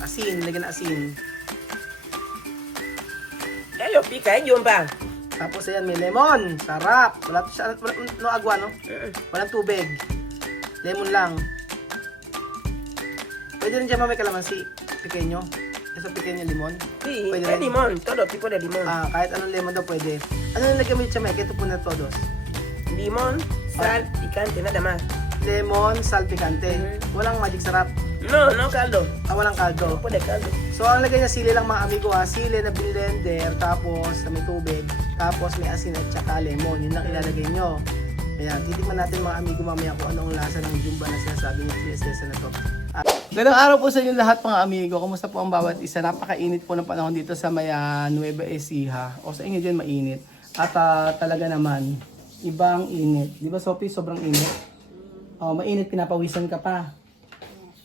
Asin, lagyan ng asin. Ayo, pica, Jumba. Tapos ayan, may lemon. Sarap. Wala no agwa, no? Walang tubig. Lemon lang. Pwede rin dyan may kalamansi. Pequeño. Eso pequeño limon. Sí, Pwede es rin. limón, todo tipo de limón. Kahit anong lemon daw pwede. Ano yung lagyan mo yung chamay? Ito po na todos. Limón, sal, picante, nada más. Lemon, sal, picante. Walang magic sarap. No, no caldo. Walang kaldo. No pone caldo. So, ang lagay niya sili lang mga amigo ha. Sili na blender, tapos may tubig, tapos may asin at saka lemon. Yun lang ilalagay nyo. Ayan, titikman natin mga amigo mamaya kung anong lasa ng Jumba na sinasabi niya TSS na to. Gandang araw po sa inyo lahat mga amigo. Kumusta po ang bawat isa? Napakainit po ng panahon dito sa Maya Nueva Ecija. O sa inyo dyan mainit. At talaga naman, ibang init. Di ba Sophie, sobrang init? Mainit, pinapawisan ka pa.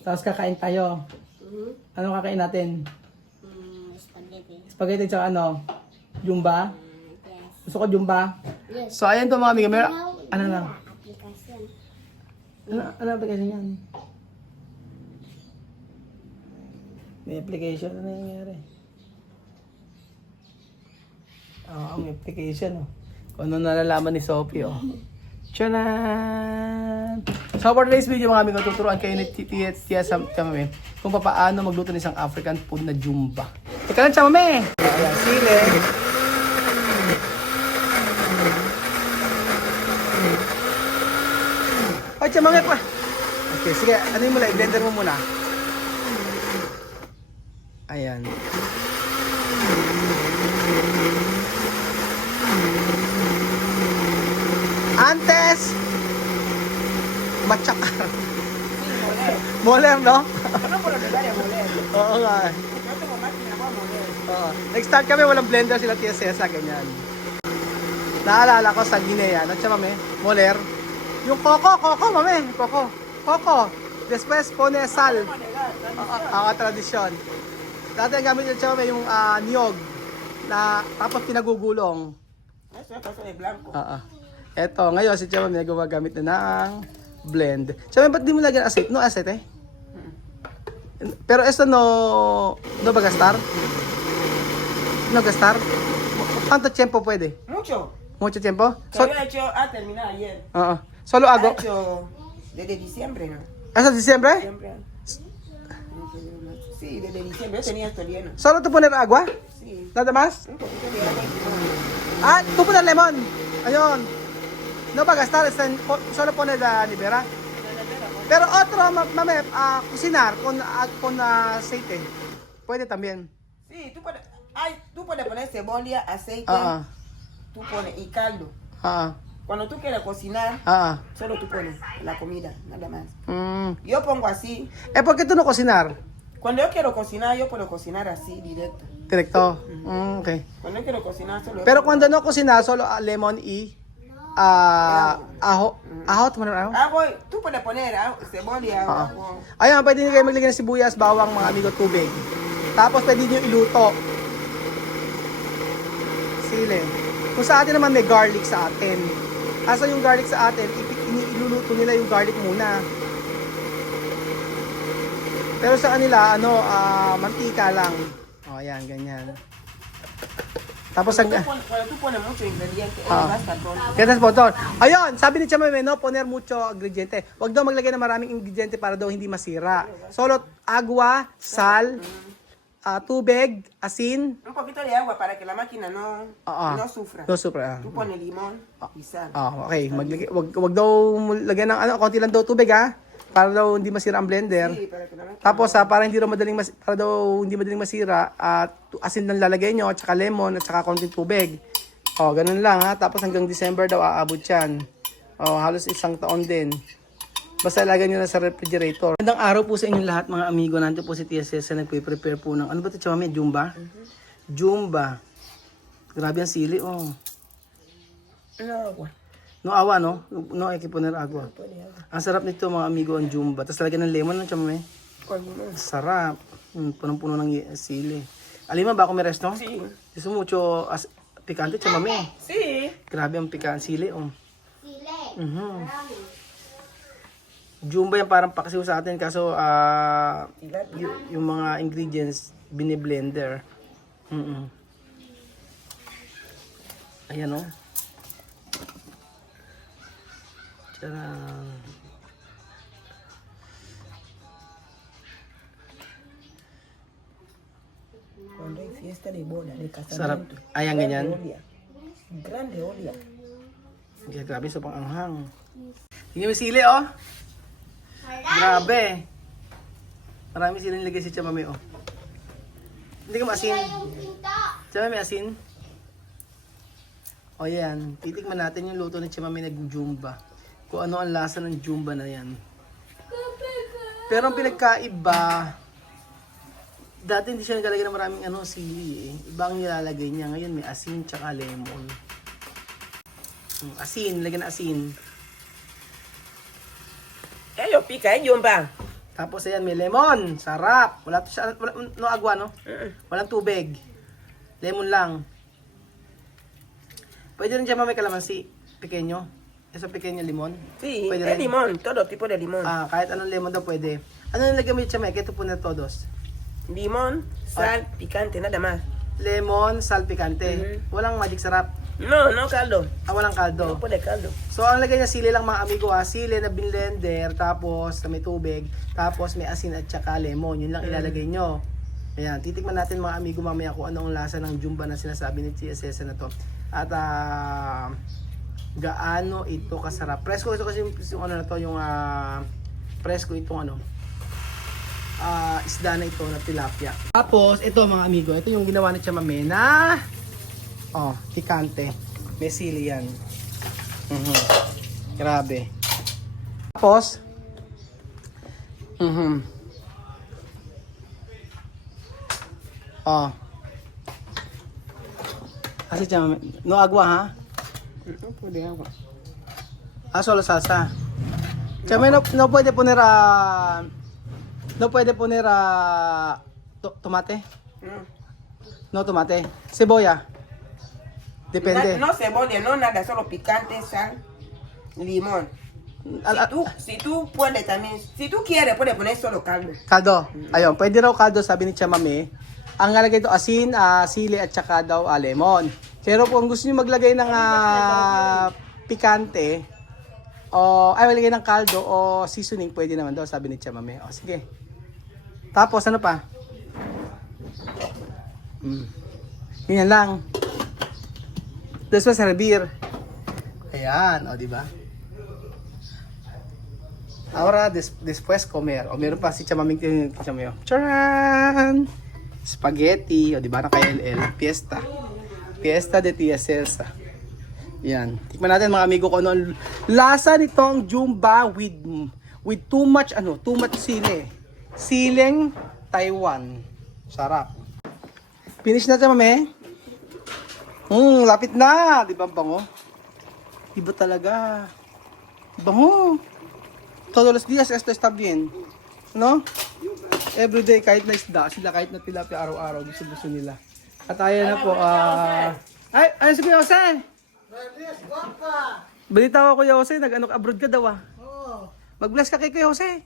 Tapos kakain tayo. Ano kakain natin? Spaghetti. Spaghetti tsaka ano? Jumba? Yes. Gusto ko Jumba? Yes. So ayan to mga amigo. Meron, ano na? Application. Ano application yan? May application. Ano nangyayari? May application. Kung ano nalalaman ni Sophie. Tchanan! So for today's video mga amigo, tuturuan kayo ni Tia Chamame kung paano magluto ng isang African food na Jumba. Teka lang Chamame! Ayan, sili. Ay, Chamame pa! Okay, sige, ano yung mula? I-blender mo muna. Ayan. Antes matsakar. Moler, no? No por lo necesario moler. Oo nga. Yo tengo máquina para moler. Oo. Nag-start kami, walang blender sila Tia Cesa, ganyan. Naalala ko sa Guinea, ano siya mami? Moler. Yung coco, mami. Coco. Después pone sal. Tradisyon. Dati ang gamit niya mami, yung niyog. Na tapos pinagugulong. Eso es cosa de blanco. Eto, ngayon si Chama may gumagamit na ng blend. Chama, ba't di mo lagyan aceite? No aceite eh? Pero esto no va a gastar? No gastar? ¿Cuánto tiempo puede? Mucho. Mucho tiempo? Se había hecho terminar ayer. Solo Ha hago. hecho desde diciembre, ¿no? ¿Hasta diciembre? Diciembre. Sí, desde diciembre. Yo tenía esto lleno. ¿Solo tú poner agua? Sí. ¿Nada más? Un poquito de agua y limón. Tú poner lemon. Ayun. No va a gastar, solo poner la libera. Pero otro, mame, cocinar con aceite. Puede también. Sí, tú puedes poner cebolla, aceite, tú pones y caldo. Cuando tú quieres cocinar, solo tú pones la comida, nada más. Yo pongo así. ¿Por qué tú no cocinar? Cuando yo quiero cocinar, yo puedo cocinar así, directo. Directo. Okay. Cuando yo quiero cocinar, solo... Pero cuando no cocinar, solo lemon y ajo. Ajo, tú poner ajo? Tú puedes poner cebolla, ajo. Ayan, pwede nyo kayo maglagay ng sibuyas, bawang, mga amigo, tubig. Tapos pwede nyo iluto. Sili. Kung sa atin naman may garlic sa atin. Asa yung garlic sa atin, iluluto nila yung garlic muna. Pero sa kanila, mantika lang. Ayan, ganyan. Tapos Cuando tú pones mucho ingrediente, basta todo. Gracias, Botón. Ayun, sabi ni Chamame, no, poner mucho ingrediente. Huwag daw maglagay ng maraming ingrediente para daw hindi masira. Solo agua, sal, tubig, asin. Un poquito de agua para que la máquina no sufra. No sufra. Tú pones limón y sal. Okay, wag daw lagyan ng konti lang daw tubig para daw hindi masira ang blender. Sí, para que la máquina... Tapos para hindi daw madaling masira, asin lang lalagay nyo, at saka lemon, at saka konting tubig. Ganun lang Tapos hanggang December daw aabot yan. Halos isang taon din. Basta ilagay nyo na sa refrigerator. Magandang araw po sa inyong lahat mga amigo. Nandiyo po si Tia Cesa nagpe-prepare po ng, ano ba ito Chamame? Jumba? Jumba. Grabe ang sili, No agua. No awa, no? No, hay que poner agua. Ang sarap nito mga amigo, ang Jumba. Tapos lagyan ng lemon, Chamame? Con limón. Sarap. Punong-puno ng sili. Alima ba ako may resto? Sí. Gusto mo mucho picante, Chamame? Sí. Grabe ang picante sili, Sile. Mhm. Jumba yan parang paksiw sa atin kaso yung mga ingredients biniblender. Ayan o. Tcharam. Cuando hay fiesta de boda, de Sarap. casamiento. Ayan ganyan. Grande olla. Okay, grabe sa pang-anghang. Tingnan mo yung sili oh. Grabe. Marami sila nilagay si Chamame oh. Hindi ka maasin. Chamame may asin. O yan. Titikman natin yung luto ni Chamame na Jumba. Kung ano ang lasa ng Jumba na yan. Pero ang pinagkaiba, dati hindi siya naglalagay ng maraming sili eh. Iba ang nilalagay niya. Ngayon may asin tsaka lemon. Asin, lagyan ng asin. Kayo pika, Jumba. Tapos ayan, may lemon. Sarap. Wala to siya, no agwa, no? Walang tubig. Lemon lang. Pwede rin siya may kalamansi. Pequeño. Eso pequeño limon. Sí, Pwede de rin. limón, todo tipo de limón. Kahit anong lemon daw pwede. Ano nilagay mo yung chamay? Ito po na todos. Limón, sal, picante, nada más. Lemon, sal, picante. Walang magic sarap. No, no caldo. Walang No kaldo. puede caldo. So, ang lagay niya sili lang mga amigo sili na blender, tapos may tubig, tapos may asin at saka lemon. Yun lang ilalagay nyo. Ayan, titikman natin mga amigo mamaya kung ano ang lasa ng Jumba na sinasabi ni Tia Cesa na to. At gaano ito kasarap. Presko ito kasi yung ano na to, yung presko itong isda na ito na tilapia. Tapos, ito mga amigo, ito yung ginawa ni Chamame na pikante. May sili yan. Grabe. Tapos, kasi Chamame, no agwa ha? No puede agua. Solo salsa. Chamame, no pwede poner tomate? No. No tomate. Cebolla. Depende. No cebolla, no nada, solo picante, sal, limón. Si tú puedes también, si tú quieres, puedes poner solo caldo. Kaldo. Ayun, pwede raw kaldo sabi ni Chamame. Ang nalagay ito asin, sili at saka daw lemon. Pero kung gusto niyo maglagay ng pikante maglagay ng kaldo o seasoning, pwede naman daw sabi ni Chamame. Sige. Tapos ano pa? Yan lang. Después servir. Ayan, di ba? Ahora después comer. O meron pa si Chamaming Chamameo. Charan! Spaghetti, di ba? Naka-LL. Fiesta. Fiesta de Tia Cesa. Yan. Tikman natin mga amigo kung ano ang lasa nitong Jumba with too much sili. Siling Taiwan. Sarap. Finish na tayo, mame. Lapit na. Di ba ang bango? Iba talaga. Bango. Todos los días esto está bien. No? Everyday, kahit na isda, sila kahit na tilapia araw-araw, gusto nila. At ayan na po. Ay, si Kuya Jose. Balita ko Kuya Jose, abroad ka daw Mag-bless ka kay Kuya Jose.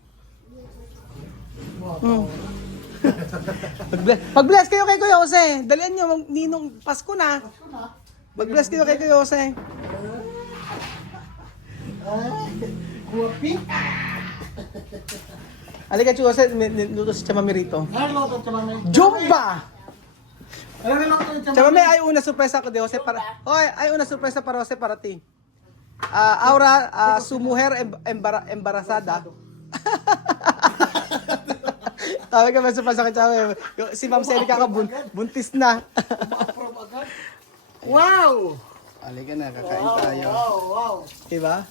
Mag-bless kayo kay Kuya Jose. Dalian nyo, ninong Pasko na. Mag-bless kayo kay Kuya Jose. Halika Kuya Jose, luto si Chamame rito. Jumba! Chamame, ay una sorpresa ko de Jose para. Ay una sorpresa para Jose para ti. Ahora su mujer embarazada. Sabi ka may sorpresa kay Chamame. Si Ma'am Celica buntis na. Wow! Halika na, kakain tayo. Wow. Diba?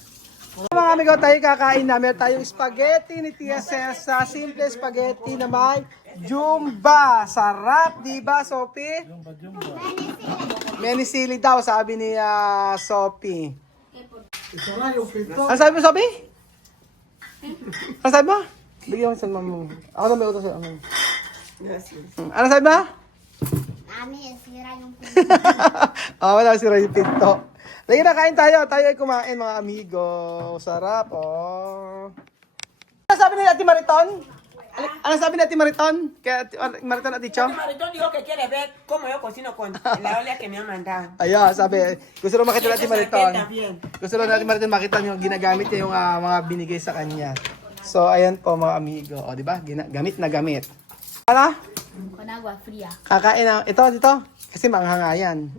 Mga amigo, tayo kakain namin. Tayong spaghetti ni Tia Cesa. Simple spaghetti na may Jumba. Sarap, diba, Sophie? Jumba. Many sili daw, sabi ni Sophie. Ano sabi mo, Sophie? Ano sabi mo? Bigyan mo sa mama mo. Ako na may utos sa mama. Ano sabi mo? Mami, sira yung pinto. Wala sira yung pinto. Lagi na, kain tayo. Tayo ay kumain mga amigo. Sarap, Ano sabi ni Ate Mariton? Ano sabi ni Ate Mariton? Kaya Mariton at Ticho? Mariton dijo que quiere ver cómo yo cocino con la olla que me ha mandado. Ayan, sabi, gusto rin makita natin Mariton. También. Gusto rin natin Mariton makita yung ginagamit niya yung mga binigay sa kanya. So, ayan po mga amigo. O, di ba? Gamit na gamit. Ano? Con agua fría. Kakain na. Ito, dito. Kasi manghangayan.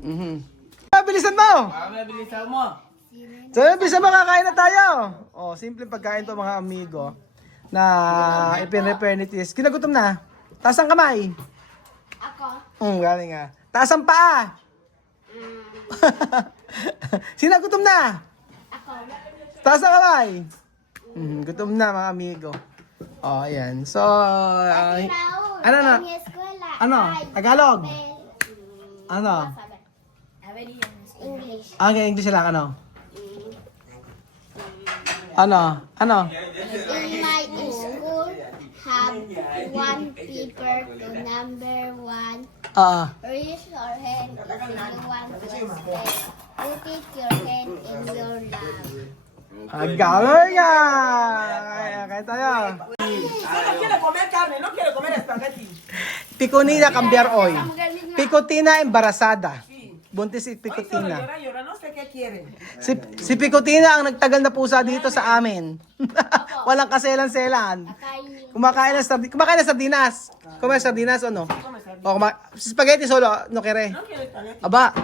Bilisan mo! Bilisan mo. So, bilisan mo, kakain na tayo. O, simple pagkain to mga amigo. Na ipin-repair ni Tis. Kinagutom na. Taas ang kamay. Ako. Galing nga. Taas ang paa. Sinagutom na. Ako. Taas ang kamay. Gutom na mga amigo. O, ayan. So, Raúl, ano na? en mi escuela Ano? hay Tagalog? papel. Ano? A ver, English. Okay, English lang. Ano? Ano? Ano? In my school, have one paper to number one. Raise your hand if you want to stay. Put your hand in your lap. Galing nga! Kaya tayo. No quiere comer carne, no quiere comer espagueti. Piconina cambiar hoy. Picotina embarazada. Buntis si Hoy solo Picotina. llora, no sé qué quiere. Si Picotina ang nagtagal na pusa dito sa amin. Walang kaselan-selan. Kumakain ng sardinas. Kumain ng sardinas o no? O spaghetti solo, no kere. No quiere espagueti. Aba.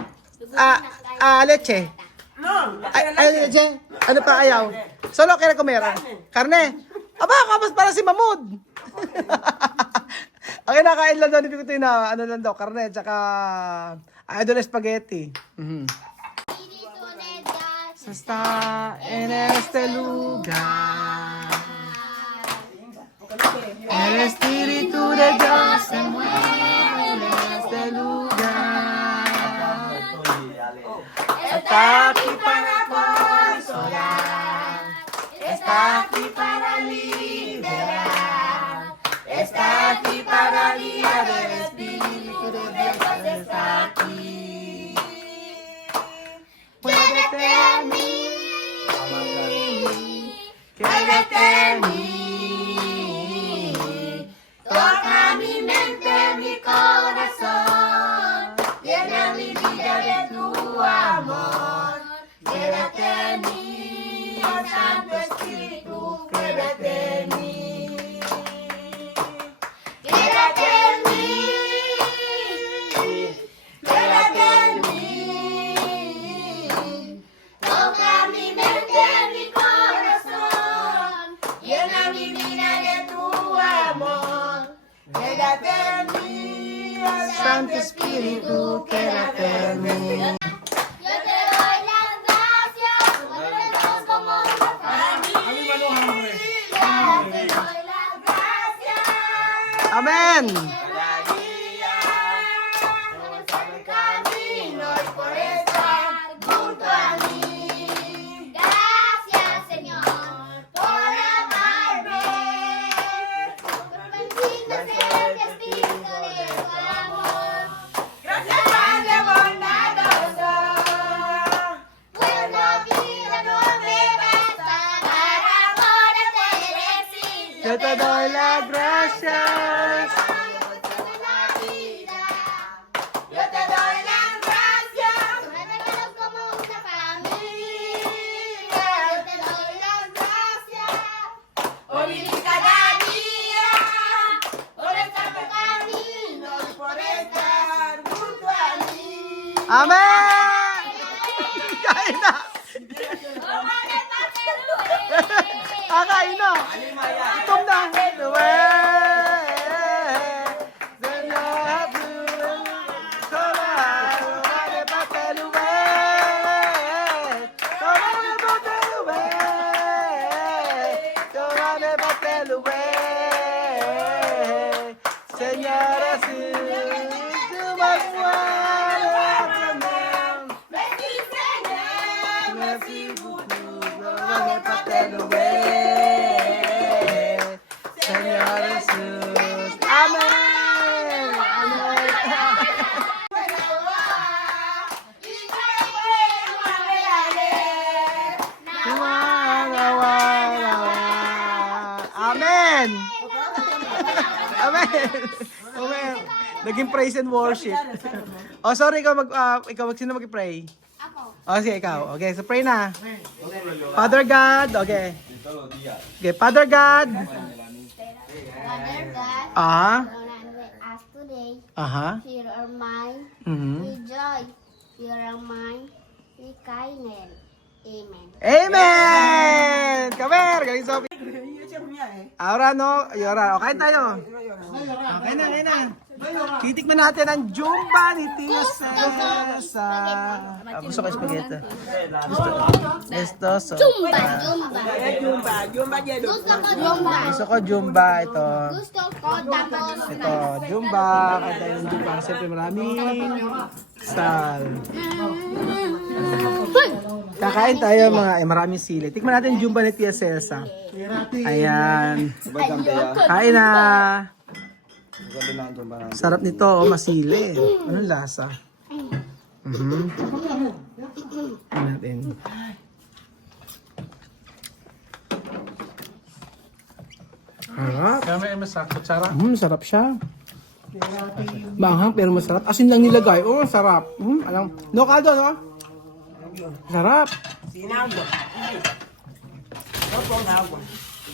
Leche. No, Leche. Ano pa ayaw? Solo kere comer. Karne. Aba, kapas para si Mamud. Ang kinakain lang daw ni Picotina, ano lang daw, karne, tsaka idol spaghetti. Está en este lugar. El Espíritu de Dios se mueve en este lugar. Está aquí para consolar. Está aquí para liberar. Está aquí para guiar. El Espíritu de Dios está aquí. Quédate en mí. Quédate en mí. Toca mi mente, mi corazón. Llena mi vida de tu amor. Quédate en mí, Santo Espíritu, quédate en mí. Quédate en mí. Quédate en mí. Toca mi mente, mi corazón. Llena mi vida de tu amor. Quédate en mí, Santo Espíritu, quédate en mí. Yo te doy las gracias, nosotros como una familia. Te doy las gracias. Amén. Cada día por el camino y por estar junto a mí. Gracias, Señor, por amarme. Por bendito sea el Espíritu de tu amor. Gracias, Padre bondadoso. Buena vida no me basta para poderte decir. Yo te doy las gracias. La vida. Yo te doy las gracias. Trátanos como una familia. Yo te doy las gracias. Por vivir cada día. Por estar por camino y Por estar junto a mí. Amen! Kain na! Kakain na! Gutom na! Señora, si tú vas Señor Jesús. Amén. Amén. Naging praise and worship. Oh, sorry, sino mag-pray? Ako. Oh, sige, ikaw. Okay, so pray na. Father God, okay. Okay, Father God. Father God, Ah, remember us today. aha. Hear our mind. Mhm. We joy. Hear our mind. We kindness. Amen. Amen! Kamer, galing Sophie. Yun siya punya eh. Ahora no, yora. Okay tayo. Okay na. Titikman natin ang Jumba ni Tia Cesa. Gusto ko spaghetti. Gusto so. Jumba. Jumba dia do. Gusto ko Jumba. Gusto ko Jumba ito. Gusto ko tapos. Ito, Jumba. Kaya tayo ng Jumba. Siyempre maraming sal. Kakain tayo maraming sili. Tikman natin yung Jumba ni Tia Cesa. Ayan. Kain na. Sarap nito, masili. Anong lasa? Tingnan natin. Sarap. Sarap siya. Maanghang pero masarap. Asin lang nilagay. Oh, sarap. Alam. No kaldo, no? Sarap. Sinagwa. Opo ngagwa.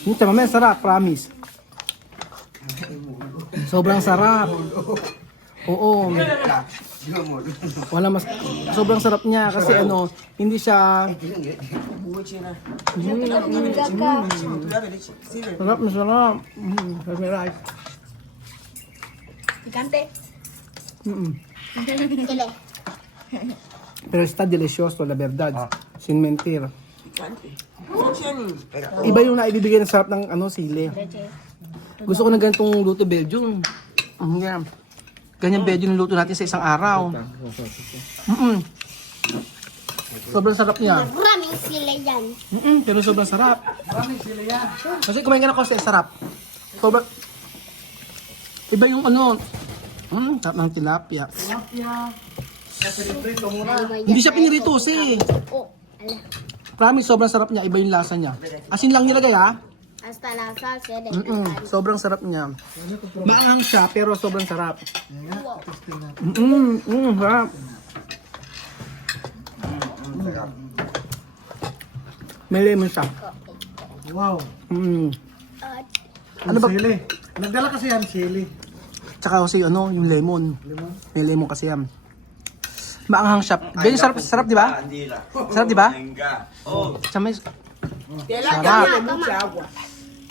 Mamaya sarap, promise. Sobrang sarap. Oo. Wala mas sobrang sarap niya kasi hindi siya sarap na sarap. Sarap. Picante. Pero está delicioso, la verdad. Sin mentir. Pero Iba yung naibibigay ng sarap ng sili. Gusto ko ng ganitong luto Belgium. Ganyan. Ganyan Belgium yung luto natin sa isang araw. Sobrang sarap niya. Maraming sila yan. Pero sobrang sarap. Maraming sila yan. Kasi kumain ka na kasi sarap. Sobrang... Iba yung sarap ng tilapia. Hindi siya pinirito kasi. Oh, ala. Promise, sobrang sarap niya. Iba yung lasa niya. Asin lang nilagay ha. Hasta la salsa de Sobrang sarap niya. Maanghang siya pero sobrang sarap. Sarap. May lemon siya. Wow. Ano ba? Sili. Nagdala kasi yan, sili. Tsaka kasi yung lemon. May lemon kasi yan. Maanghang siya. Ganyan sarap di ba? Sarap di ba? Tsaka may... tiene mucha agua.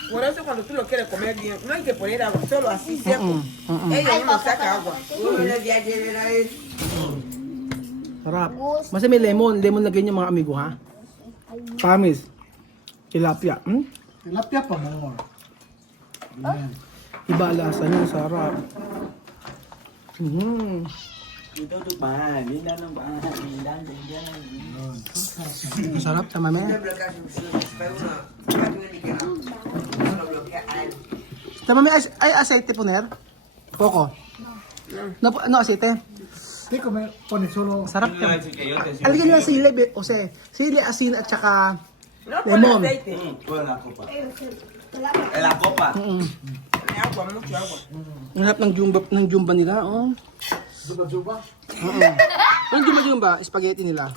Por eso cuando tú lo quieres comer bien, no hay que poner agua, solo así seco. Ella no saca agua. Sarap. Kasi may lemon. Lemon lagay niyo mga amigo ha. Promise. Tilapia. Tilapia pa mo. Ayan. Iba lasa niya. Sarap. Sarap sa mami. Sa mami ay aceite puner? Coco. Ano aceite? Hindi ko may pone solo. Sarap yan. Alagyan lang sili, sili, asin at saka No lemon. pone aceite. En la copa. Pone agua, mucha agua. Ang harap ng jumba nila, oh. Juba-juba. Yung jumba, spaghetti nila.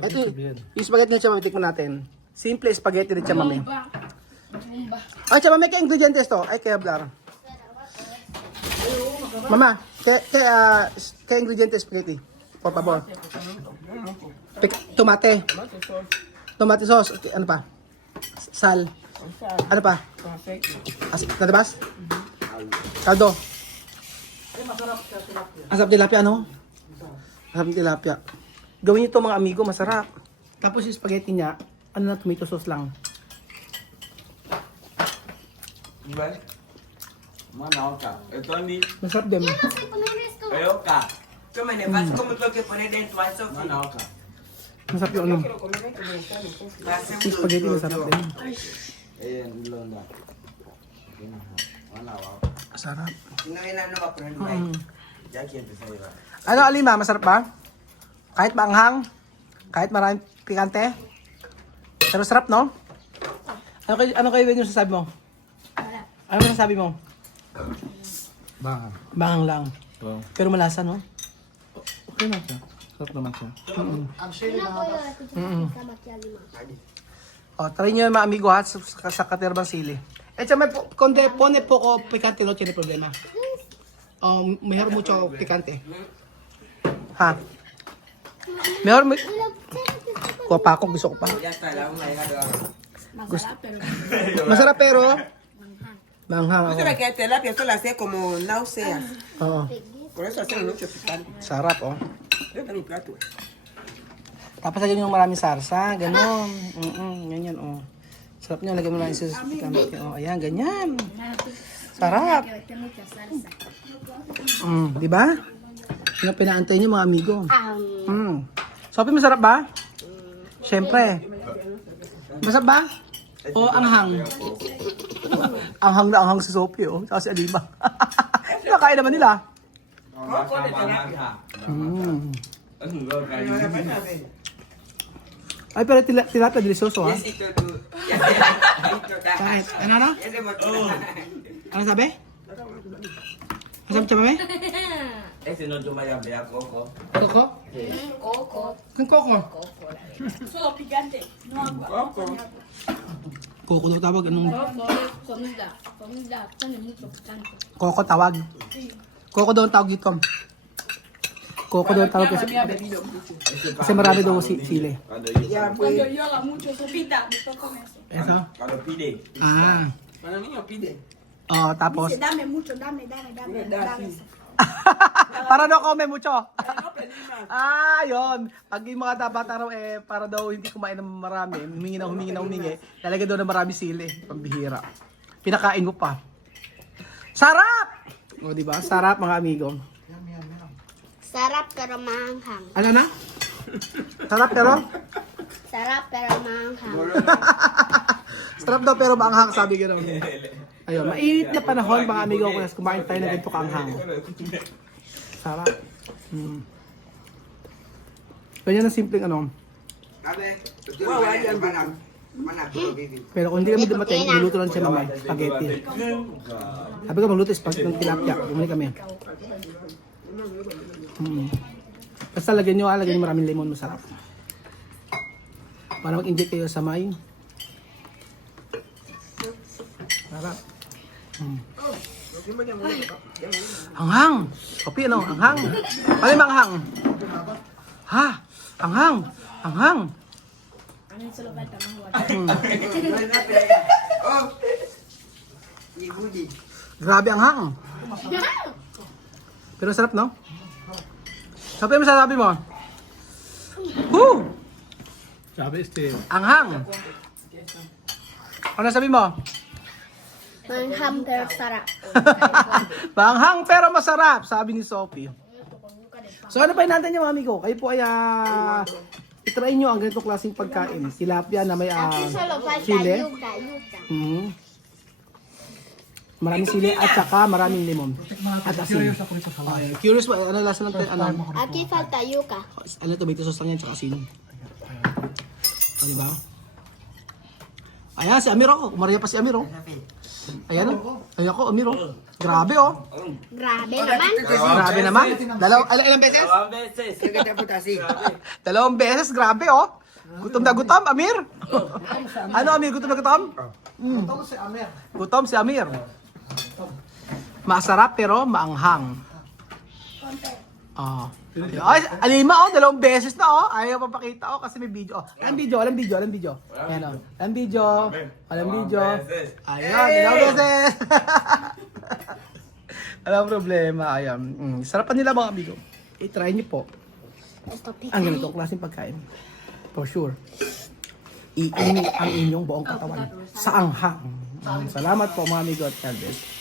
Ito, yung spaghetti na chamame, tikman natin. Simple spaghetti na chamame. Ay, chamame, kaya ingredientes to. Ay, kaya blar. Mama, kaya ingredientes spaghetti. Por favor. Tomate. Tomate sauce. Okay, ano pa? Sal. Ano pa? Nadabas? Kaldo. Asap tilapia, ano? Asap tilapia. Gawin niyo to mga amigo, masarap. Tapos yung spaghetti niya, tomato sauce lang. Mana oka. Ito ni. Masarap din. Oka. Toma, ne vas como tengo que poner dentro a eso. Mana oka. Masarap yung Quiero comer esto, me está bien. yung spaghetti, masarap din. Belum dah. Mana wa. Masarap. No va a poner Ya quién te sabe. Ano, Alima, masarap ba? Kahit maanghang? Kahit maraming pikante? Pero sarap, no? Ano kayo yung sasabi mo? Ano sasabi mo? Bang. Bangang lang. Oh. Pero malasa, no? Okay na siya. Sarap naman siya. Ang chili na O, try nyo yung mga amigo ha, sa katerbang sili. Eh, siya may konde, pone poco picante, no tiene problema. Mejor mucho picante. Ha? Mejor, kuha pa ako, gusto ko pa. Masarap pero, manghang Tú ako. sabes que el tilapia solo hace como náuseas. Oo, Por eso hacen mucho picante. sarap oh. Yo tengo mi plato. Tapos lagyan yung maraming sarsa, gano'n. Ganyan, oh. Sarap niya, lagyan mo lang yung sauce. Oh, ayan, ganyan. Sarap. Di ba? Yung pinaantay niyo mga amigo. Sophie, masarap ba? Siyempre. Masarap ba? O anghang? Anghang na anghang si Sophie, oh. Saka si Alima. Nakakain naman nila. Ay, pero tilapia delicioso, ha? Kahit, ano? Ano sabi? Ano sabi siya, Ese no toma ya vea coco. Coco? Coco. Kung Coco? Solo picante, no agua. Coco daw tawag. Anong? Comida, tiene mucho picante. Coco tawag. Coco daw ang tawag dito. Coco daw ang tawag kasi marami daw sili. Ya, pues. Cuando yo haga mucho sopita, me toco con eso. Eso? Cuando pide. Ah. Para niños pide. Oh, tapos. Dice, dame mucho, dame eso. Para daw kome mucho. No pedí más. Ah, yun. Pag yung mga bata raw para daw hindi kumain ng marami, humingi. Lalagyan daw ng marami sili. Pambihira. Pinakain mo pa. Sarap! O, diba? Sarap, mga amigo. Sarap pero maanghang. Ano na? Sarap pero? Sarap pero maanghang. Sarap daw pero maanghang, sabi gano'n. Ayun, mainit na panahon, mga amigo, kung kumain tayo na ganito kaanghang. Sarap. Ganyan ang simpleng ano. Pero kung hindi kami dumating, niluto lang siya mamay, spaghetti. Sabi ko magluto spaghetti ng tilapia, bumili kami. Basta lagyan nyo maraming lemon, masarap. Para mag-inject kayo sa may. Sarap. Anghang. Kopi ano? Anghang. Ano yung anghang? Ha? Anghang. Anghang. A mí solo falta más agua. Grabe anghang. Pero sarap, no? Sabi mo sabi mo. Woo! Sabi Anghang. Ano sabi mo? Maanghang pero sarap. Manghang pero masarap, sabi ni Sophie. So ano pa natin yung mga amigo? Kayo po ay itry nyo ang ganitong klaseng pagkain. Tilapia na may Aquí solo falta chile. yuca. Maraming sili at saka maraming limon. At asin. curious ako nito sa Okay. Curious ba? Ano lasa ng ano? Aquí falta yuca. Ano tomato sauce lang yan tsaka asin. O, diba? Ayan, si Amir oh. Maria pa si Amir oh. Ayan oh. Ayan ako, Amir oh. Grabe oh. Grabe naman. Grabe naman. Ilang beses? Dos veces. Dalawang beses, grabe oh. Gutom na gutom, Amir. Ano Amir, gutom na gutom? Ito si Amer. Gutom si Amir. Masarap pero maanghang. Oh. Ay, Alima oh, dalawang beses na oh. Ayaw papakita oh kasi may video. Oh. Alam video. Ayan oh. Alam video. Ayun, dalawang beses. Alam problema, ayan. Sarapan nila mga amigo. I-try niyo po. Ang ganitong klaseng pagkain. For sure. Iinit ang inyong buong katawan sa anghang. Salamat po mga amigo at God bless.